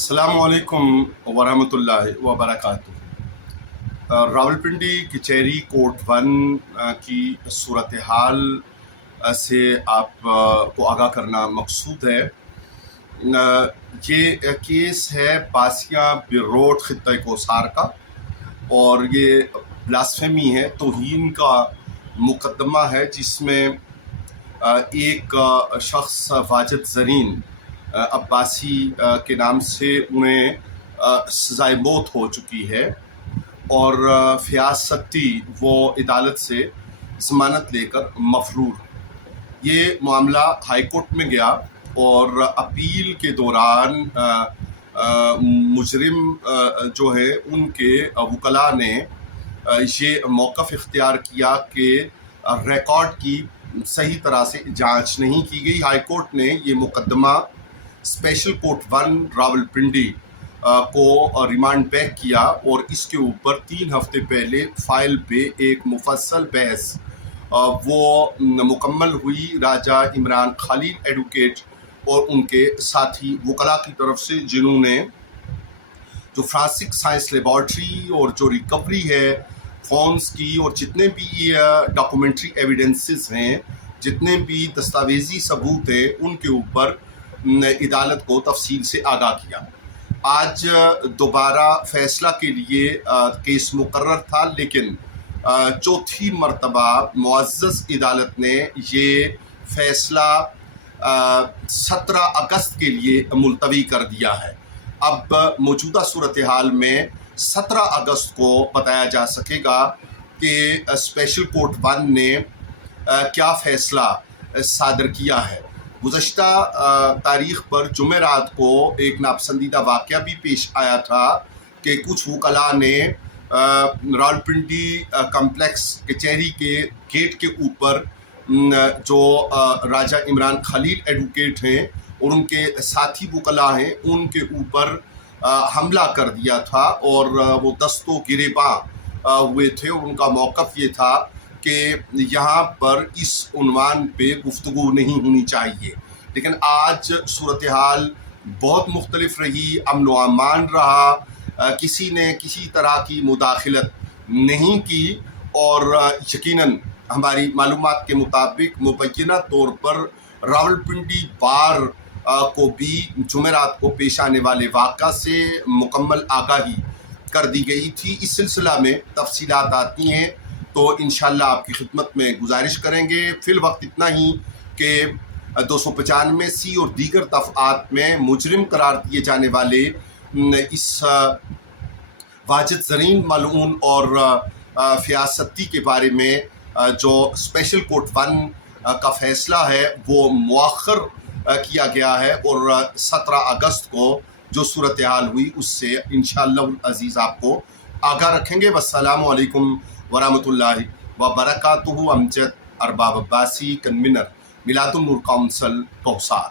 السلام علیکم ورحمۃ اللہ وبرکاتہ۔ راولپنڈی کچہری کوٹ 1 کی صورتحال سے آپ کو آگاہ کرنا مقصود ہے۔ یہ کیس ہے پاسیا بیروٹ خطہ کوثار کا، اور یہ بلاسفیمی ہے، توہین کا مقدمہ ہے، جس میں ایک شخص واجد زرین عباسی کے نام سے انہیں سزائے موت ہو چکی ہے، اور فیاض وہ عدالت سے ضمانت لے کر مفرور۔ یہ معاملہ ہائی کورٹ میں گیا، اور اپیل کے دوران مجرم جو ہے ان کے وکلاء نے یہ موقف اختیار کیا کہ ریکارڈ کی صحیح طرح سے جانچ نہیں کی گئی۔ ہائی کورٹ نے یہ مقدمہ اسپیشل کورٹ 1 راولپنڈی کو ریمانڈ بیک کیا، اور اس کے اوپر 3 ہفتے پہلے فائل پہ ایک مفصل بحث وہ مکمل ہوئی۔ راجہ عمران خلیل ایڈوکیٹ اور ان کے ساتھی وکلاء کی طرف سے، جنہوں نے جو فرانسک سائنس لیبارٹری اور جو ریکوری ہے فونس کی، اور جتنے بھی ڈاکومنٹری ایویڈنسز ہیں، جتنے بھی دستاویزی ثبوت ہیں، ان کے اوپر عدالت کو تفصیل سے آگاہ کیا۔ آج دوبارہ فیصلہ کے لیے کیس مقرر تھا، لیکن چوتھی مرتبہ معزز عدالت نے یہ فیصلہ 17 اگست کے لیے ملتوی کر دیا ہے۔ اب موجودہ صورتحال میں 17 اگست کو بتایا جا سکے گا کہ اسپیشل کورٹ 1 نے کیا فیصلہ صادر کیا ہے۔ گزشتہ تاریخ پر جمعرات کو ایک ناپسندیدہ واقعہ بھی پیش آیا تھا کہ کچھ وکلاء نے راولپنڈی کمپلیکس کچہری کے گیٹ کے اوپر جو راجہ عمران خلیل ایڈوکیٹ ہیں اور ان کے ساتھی وکلاء ہیں، ان کے اوپر حملہ کر دیا تھا، اور وہ دست و گریباں ہوئے تھے، اور ان کا موقف یہ تھا کہ یہاں پر اس عنوان پہ گفتگو نہیں ہونی چاہیے۔ لیکن آج صورتحال بہت مختلف رہی، امن و امان رہا، کسی نے کسی طرح کی مداخلت نہیں کی، اور یقیناً ہماری معلومات کے مطابق مبینہ طور پر راولپنڈی بار کو بھی جمعرات کو پیش آنے والے واقعہ سے مکمل آگاہی کر دی گئی تھی۔ اس سلسلہ میں تفصیلات آتی ہیں تو انشاءاللہ آپ کی خدمت میں گزارش کریں گے۔ فی الوقت اتنا ہی کہ 295 اور دیگر دفعات میں مجرم قرار دیے جانے والے اس واجد زرین ملعون اور فیاض کے بارے میں جو اسپیشل کورٹ 1 کا فیصلہ ہے وہ مؤخر کیا گیا ہے، اور 17 اگست کو جو صورتحال ہوئی اس سے انشاءاللہ العزیز آپ کو آگاہ رکھیں گے۔ والسلام علیکم ورحمۃ اللہ وبرکاتہ۔ امجد ارباب عباسی، کنوینر میلاد النور کونسل کوثار۔